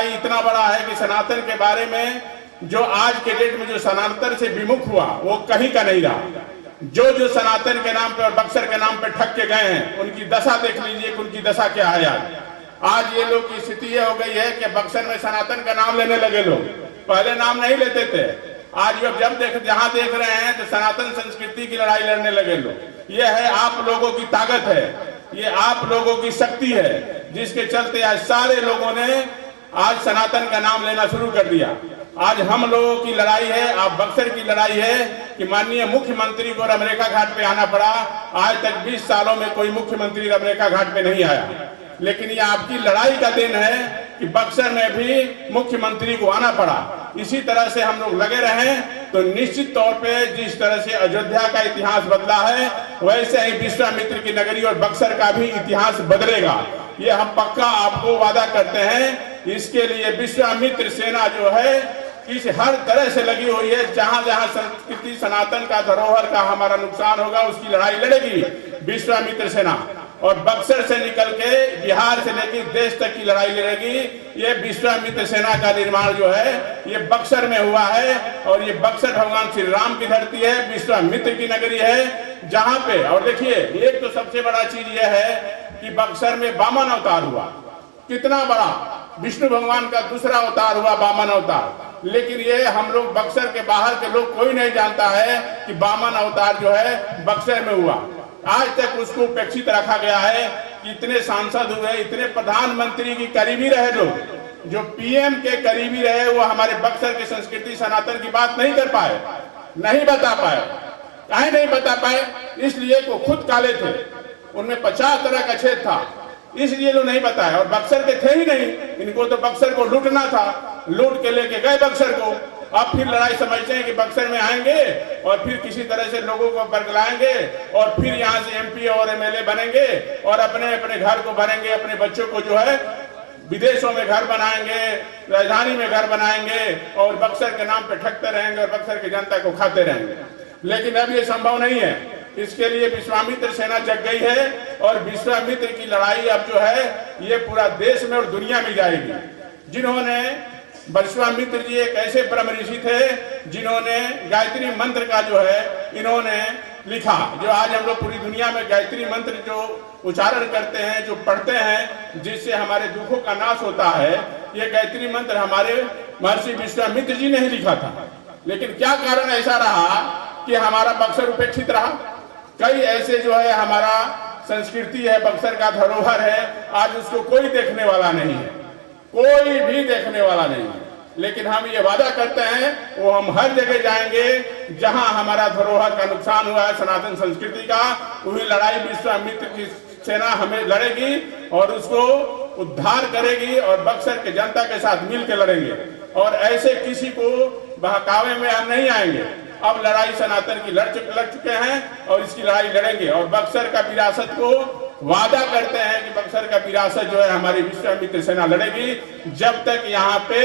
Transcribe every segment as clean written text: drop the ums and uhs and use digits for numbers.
लड़ाई इतना बड़ा है कि सनातन के बारे में जो आज के डेट में जो सनातन से विमुख हुआ वो कहीं का नहीं रहा। जो सनातन के नाम पे और बक्सर के नाम पे ठग के गए हैं उनकी दशा देख लीजिए कि उनकी दशा क्या है। आज ये लोग की स्थिति ये हो गई है कि बक्सर में सनातन का नाम लेने लगे लोग, पहले नाम नहीं लेते थे। आज जब जहां देख रहे हैं तो सनातन संस्कृति की लड़ाई लड़ने लगे लोग। ये है आप लोगों की ताकत है, ये आप लोगों की शक्ति है, जिसके चलते आज सारे लोगों ने आज सनातन का नाम लेना शुरू कर दिया। आज हम लोगों की लड़ाई है, आप बक्सर की लड़ाई है कि माननीय मुख्यमंत्री को रमरेखा घाट पे आना पड़ा। आज तक 20 सालों में कोई मुख्यमंत्री रमरेखा घाट पे नहीं आया, लेकिन ये आपकी लड़ाई का दिन है कि बक्सर में भी मुख्यमंत्री को आना पड़ा। इसी तरह से हम लोग लगे रहे तो निश्चित तौर पे जिस तरह से अयोध्या का इतिहास बदला है वैसे ही विश्वामित्र की नगरी और बक्सर का भी इतिहास बदलेगा। ये हम पक्का आपको वादा करते हैं। इसके लिए विश्वामित्र सेना जो है इस हर तरह से लगी हुई है। जहां जहां संस्कृति सनातन का धरोहर का हमारा नुकसान होगा उसकी लड़ाई लड़ेगी विश्वामित्र सेना, और बक्सर से निकल के बिहार से लेकर देश तक की लड़ाई लड़ेगी। ये विश्वामित्र सेना का निर्माण जो है ये बक्सर में हुआ है, और ये बक्सर भगवान श्री राम की धरती है, विश्वामित्र की नगरी है जहां पे। और देखिए एक तो सबसे बड़ा चीज ये है कि बक्सर में वामन अवतार हुआ, कितना बड़ा विष्णु भगवान का दूसरा अवतार हुआ वामन अवतार। लेकिन ये हम लोग बक्सर के बाहर के लोग कोई नहीं जानता है कि वामन अवतार जो है बक्सर में हुआ। आज तक उसको उपेक्षित रखा गया है। इतने सांसद हुए, इतने प्रधानमंत्री की करीबी रहे लोग, जो पीएम के करीबी रहे, वो हमारे बक्सर की संस्कृति सनातन की बात नहीं कर पाए, नहीं बता पाए। काहे नहीं बता पाए? इसलिए वो खुद काले थे, उनमें 50 तरह का छेद था, इसलिए लोग नहीं बताया। और बक्सर के थे ही नहीं, इनको तो बक्सर को लूटना था, लूट के लेके गए बक्सर को। अब फिर लड़ाई समझते हैं कि बक्सर में आएंगे और फिर किसी तरह से लोगों को बरगलाएंगे और फिर यहाँ से एमपी और एमएलए बनेंगे और अपने अपने घर को भरेंगे, अपने बच्चों को जो है विदेशों में घर बनाएंगे, राजधानी में घर बनाएंगे और बक्सर के नाम पे ठगते रहेंगे और बक्सर की जनता को खाते रहेंगे। लेकिन अब ये संभव नहीं है। इसके लिए विश्वामित्र सेना जग गई है और विश्वामित्र की लड़ाई अब जो है ये पूरा देश में और दुनिया में जाएगी। जिन्होंने विश्वामित्र जी एक ऐसे ब्रह्म ऋषि थे जिन्होंने गायत्री मंत्र का जो है इन्होंने लिखा, जो आज हम लोग पूरी दुनिया में गायत्री मंत्र जो उच्चारण करते हैं, जो पढ़ते हैं, जिससे हमारे दुखों का नाश होता है। ये गायत्री मंत्र हमारे महर्षि विश्वामित्र जी ने ही लिखा था। लेकिन क्या कारण ऐसा रहा कि हमारा बक्सर उपेक्षित रहा? कई ऐसे जो है हमारा संस्कृति है, बक्सर का धरोहर है, आज उसको कोई देखने वाला नहीं है, कोई भी देखने वाला नहीं है। लेकिन हम ये वादा करते हैं वो हम हर जगह जाएंगे जहां हमारा धरोहर का नुकसान हुआ है सनातन संस्कृति का, वही लड़ाई विश्वामित्र की सेना हमें लड़ेगी और उसको उद्धार करेगी और बक्सर के जनता के साथ मिलकर लड़ेंगे। और ऐसे किसी को बहकावे में हम नहीं आएंगे। अब लड़ाई सनातन की लड़ चुके हैं और इसकी लड़ाई लड़ेंगे। और बक्सर का विरासत को वादा करते हैं कि बक्सर का विरासत जो है हमारी विश्वामित्र सेना लड़ेगी। जब तक यहाँ पे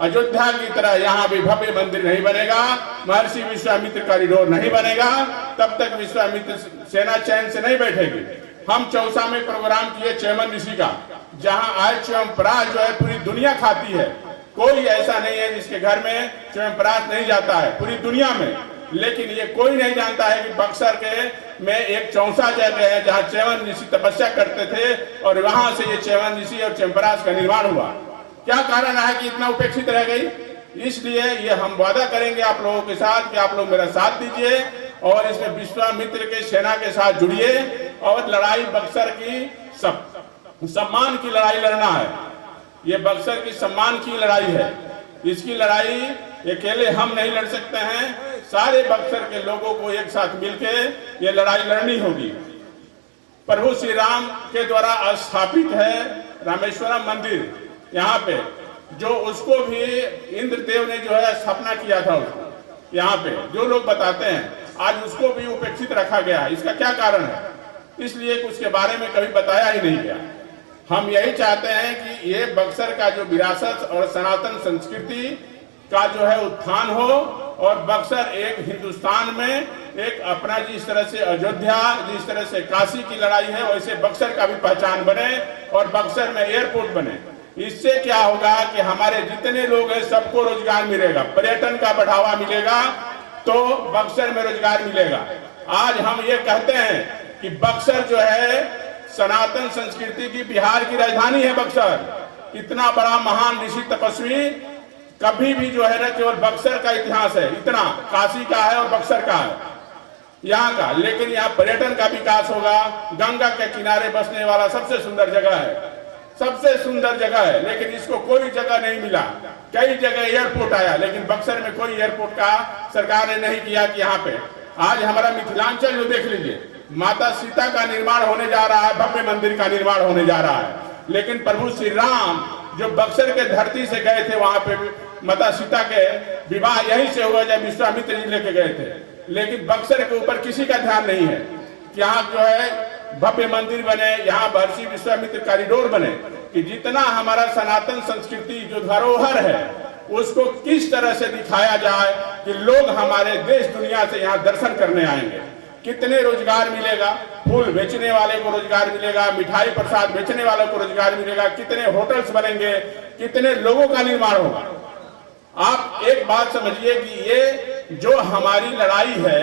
अयोध्या की तरह यहाँ भी भव्य मंदिर नहीं बनेगा, महर्षि विश्वामित्र कॉरिडोर नहीं बनेगा, तब तक विश्वामित्र सेना चैन से नहीं बैठेगी। हम चौसा में प्रोग्राम किए च्यवन ऋषि का, जहाँ आज च्यवनप्राश जो है पूरी दुनिया खाती है। कोई ऐसा नहीं है जिसके घर में च्यवनप्राश नहीं जाता है पूरी दुनिया में। लेकिन ये कोई नहीं जानता है कि बक्सर के में एक चौसा जगह है जहाँ च्यवन ऋषि तपस्या करते थे और वहां से ये च्यवन ऋषि और च्यवनप्राश का निर्माण हुआ। क्या कारण है कि इतना उपेक्षित रह गई? इसलिए ये हम वादा करेंगे आप लोगों के साथ कि आप लोग मेरा साथ दीजिए और इसमें विश्वामित्र के सेना के साथ जुड़िए और लड़ाई बक्सर की सम्मान की लड़ाई लड़ना है। ये बक्सर की सम्मान की लड़ाई है। इसकी लड़ाई अकेले हम नहीं लड़ सकते हैं, सारे बक्सर के लोगों को एक साथ मिलके ये लड़ाई लड़नी होगी। प्रभु श्री राम के द्वारा स्थापित है रामेश्वरम मंदिर यहाँ पे, जो उसको भी इंद्रदेव ने जो है स्थापना किया था उसको। यहाँ पे जो लोग बताते हैं आज उसको भी उपेक्षित रखा गया है। इसका क्या कारण है? इसलिए उसके बारे में कभी बताया ही नहीं गया। हम यही चाहते हैं कि ये बक्सर का जो विरासत और सनातन संस्कृति का जो है उत्थान हो और बक्सर एक हिंदुस्तान में एक अपना, जिस तरह से अयोध्या, जिस तरह से काशी की लड़ाई है, वैसे बक्सर का भी पहचान बने और बक्सर में एयरपोर्ट बने। इससे क्या होगा कि हमारे जितने लोग हैं सबको रोजगार मिलेगा, पर्यटन का बढ़ावा मिलेगा, तो बक्सर में रोजगार मिलेगा। आज हम ये कहते हैं कि बक्सर जो है सनातन संस्कृति की, बिहार की राजधानी है बक्सर। इतना बड़ा महान ऋषि तपस्वी कभी भी जो है ना, केवल बक्सर का इतिहास है, इतना काशी का है और बक्सर का है यहाँ का। लेकिन यहाँ पर्यटन का विकास होगा, गंगा के किनारे बसने वाला सबसे सुंदर जगह है, सबसे सुंदर जगह है, लेकिन इसको कोई जगह नहीं मिला। कई जगह एयरपोर्ट आया, लेकिन बक्सर में कोई एयरपोर्ट का सरकार ने नहीं किया कि यहाँ पे। आज हमारा मिथिलांचल जो देख लीजिए, माता सीता का निर्माण होने जा रहा है, भव्य मंदिर का निर्माण होने जा रहा है, लेकिन प्रभु श्री राम जो बक्सर के धरती से गए थे, वहां पे माता सीता के विवाह यहीं से हुआ जब विश्वामित्र जी लेके गए थे। लेकिन बक्सर के ऊपर किसी का ध्यान नहीं है कि यहाँ जो है भव्य मंदिर बने, यहाँ महर्षि विश्वामित्र कॉरिडोर बने, कि जितना हमारा सनातन संस्कृति जो धरोहर है उसको किस तरह से दिखाया जाए कि लोग हमारे देश दुनिया से यहाँ दर्शन करने आएंगे। कितने रोजगार मिलेगा, फूल बेचने वाले को रोजगार मिलेगा, मिठाई प्रसाद बेचने वालों को रोजगार मिलेगा, कितने होटल्स बनेंगे, कितने लोगों का निर्माण होगा। आप एक बात समझिए कि ये जो हमारी लड़ाई है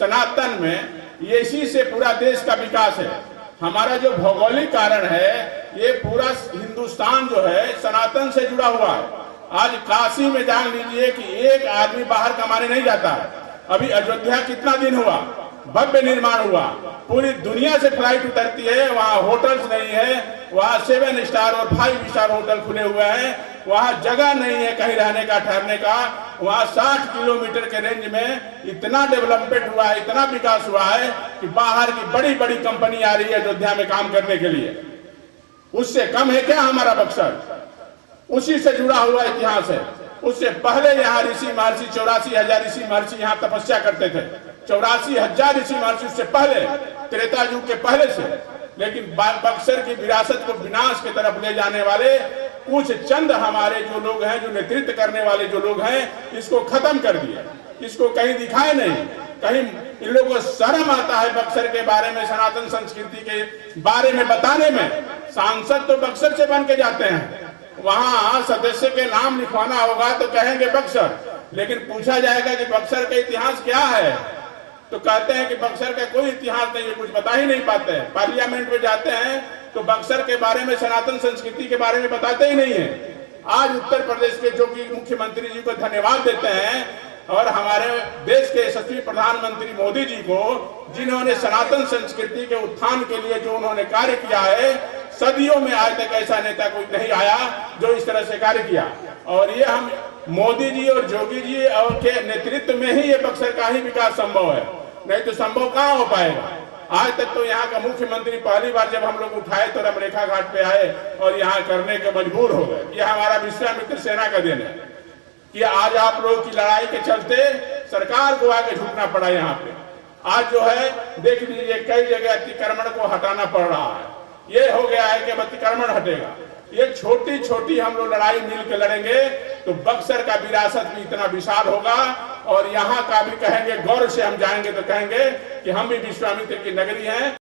सनातन में, ये इसी से पूरा देश का विकास है। हमारा जो भौगोलिक कारण है, ये पूरा हिंदुस्तान जो है सनातन से जुड़ा हुआ है। आज काशी में जान लीजिए कि एक आदमी बाहर कमाने नहीं जाता है। अभी अयोध्या कितना दिन हुआ, भव्य निर्माण हुआ, पूरी दुनिया से फ्लाइट उतरती है, वहाँ होटल्स नहीं है, वहाँ 7 स्टार और 5 स्टार होटल खुले हुए हैं, वहाँ जगह नहीं है कहीं रहने का, ठहरने का। वहाँ 60 किलोमीटर के रेंज में इतना डेवलपमेंट हुआ है, इतना विकास हुआ है कि बाहर की बड़ी बड़ी कंपनी आ रही है अयोध्या में काम करने के लिए। उससे कम है क्या हमारा बक्सर? उसी से जुड़ा हुआ इतिहास है। उससे पहले यहाँ ऋषि महर्षि 84,000 ऋषि महर्षि यहाँ तपस्या करते थे। 84,000 ऋषि महर्षि से पहले, त्रेता युग के पहले से। लेकिन बक्सर की विरासत को विनाश की तरफ ले जाने वाले कुछ चंद हमारे जो लोग हैं, जो नेतृत्व करने वाले जो लोग हैं, इसको खत्म कर दिया। इसको कहीं दिखाए नहीं, कहीं इन लोगों को शर्म आता है बक्सर के बारे में, सनातन संस्कृति के बारे में बताने में। सांसद तो बक्सर से बन के जाते हैं, वहां सदस्य के नाम लिखवाना होगा तो कहेंगे बक्सर, लेकिन पूछा जाएगा कि बक्सर का इतिहास क्या है, तो कहते हैं कि बक्सर का कोई इतिहास नहीं है, कुछ बता ही नहीं पाते हैं। पार्लियामेंट में जाते हैं तो बक्सर के बारे में, सनातन संस्कृति के बारे में बताते ही नहीं है। आज उत्तर प्रदेश के जो कि मुख्यमंत्री जी को धन्यवाद देते हैं, और हमारे देश के यशस्वी प्रधानमंत्री मोदी जी को, जिन्होंने सनातन संस्कृति के उत्थान के लिए जो उन्होंने कार्य किया है, सदियों में आज तक ऐसा नेता कोई नहीं आया जो इस तरह से कार्य किया। और ये हम मोदी जी और योगी जी और के नेतृत्व में ही ये बक्सर का ही विकास संभव है, नहीं तो संभव कहाँ हो पाएगा। आज तक तो यहाँ का मुख्यमंत्री पहली बार जब हम लोग उठाए तो रमरेखा घाट पे आए और यहाँ करने के मजबूर हो गए। ये हमारा विश्वामित्र सेना का दिन है कि आज आप लोगों की लड़ाई के चलते सरकार को आगे झुकना पड़ा। यहाँ पे आज जो है देख लीजिए, कई जगह अतिक्रमण को हटाना पड़ रहा है। ये हो गया है कि अतिक्रमण हटेगा। ये छोटी छोटी हम लोग लड़ाई मिल के लड़ेंगे तो बक्सर का विरासत भी इतना विशाल होगा, और यहाँ का भी कहेंगे, गौरव से हम जाएंगे तो कहेंगे कि हम भी विश्वामित्र की नगरी हैं।